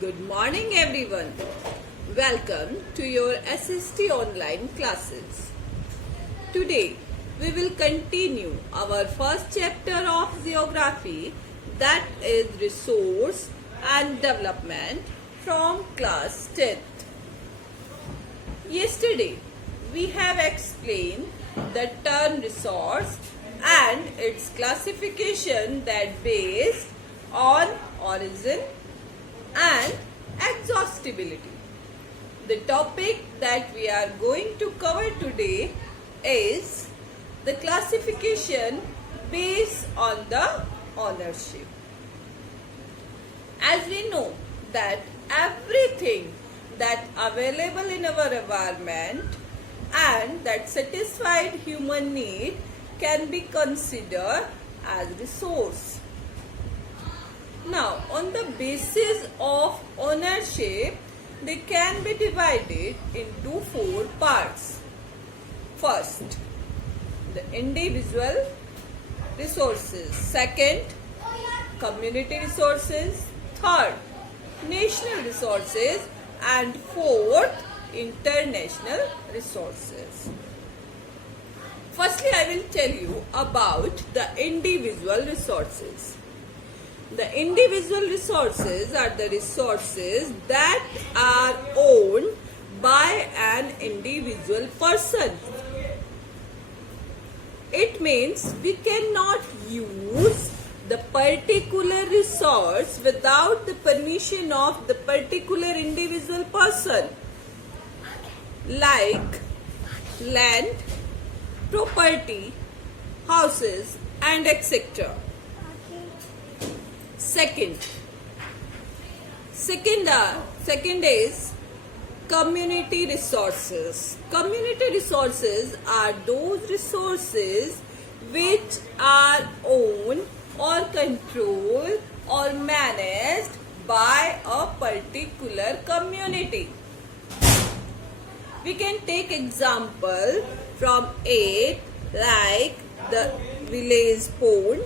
Good morning everyone. Welcome to your SST online classes. Today we will continue our first chapter of geography, that is resource and development, from class 10th. Yesterday we have explained the term resource and its classification that based on origin and exhaustibility. The topic that we are going to cover today is the classification based on the ownership. As we know that everything that available in our environment and that satisfied human need can be considered as resource. Now, on the basis of ownership, they can be divided into 4 parts. First, the individual resources. Second, community resources. Third, national resources. And fourth, international resources. Firstly, I will tell you about the individual resources. The individual resources are the resources that are owned by an individual person. It means we cannot use the particular resource without the permission of the particular individual person, like land, property, houses, and etc. Second is community resources. Community resources are those resources which are owned or controlled or managed by a particular community. We can take example from it like the village pond,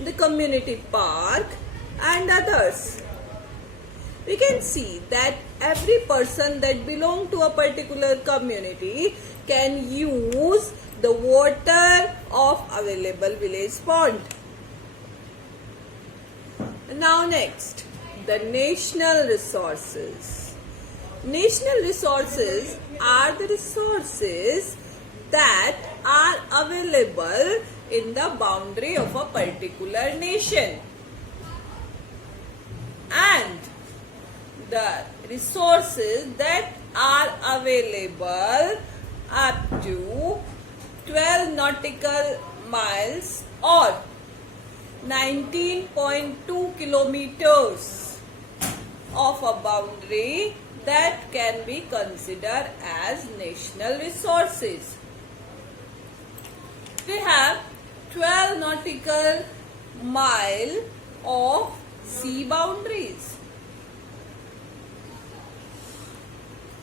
the community park, and others. We can see that every person that belongs to a particular community can use the water of available village pond. Now next, the national resources. National resources are the resources that are available in the boundary of a particular nation, and the resources that are available up to 12 nautical miles or 19.2 kilometers of a boundary that can be considered as national resources. We have 12 nautical mile of sea boundaries.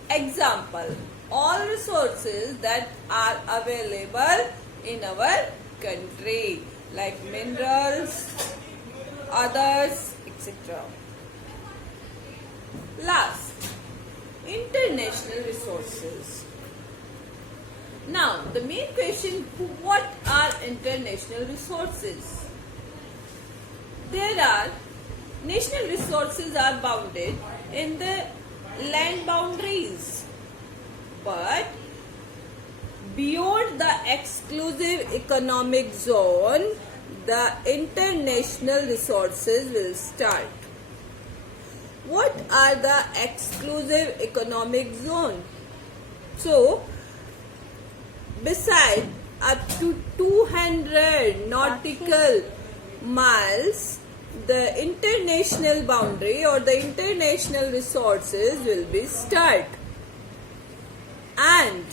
Example, all resources that are available in our country like minerals, others, etc. Last, international resources. Now, the main question, what are international resources? National resources are bounded in the land boundaries, but beyond the exclusive economic zone, the international resources will start. What are the exclusive economic zone? So, beside up to 200 nautical miles, the international boundary or the international resources will be start. And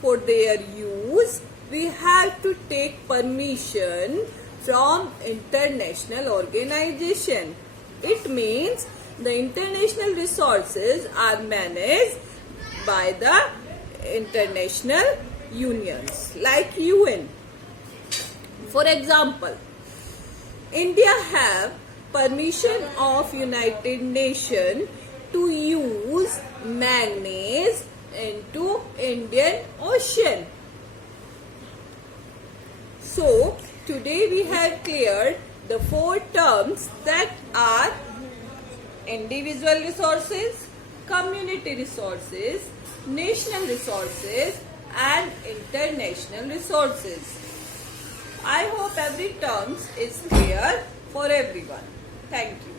for their use, we have to take permission from international organization. It means the international resources are managed by the international unions like UN. For example, India have permission of United Nations to use manganese into Indian Ocean. So, today we have cleared the 4 terms that are individual resources, community resources, national resources and international resources. I hope every term is clear for everyone. Thank you.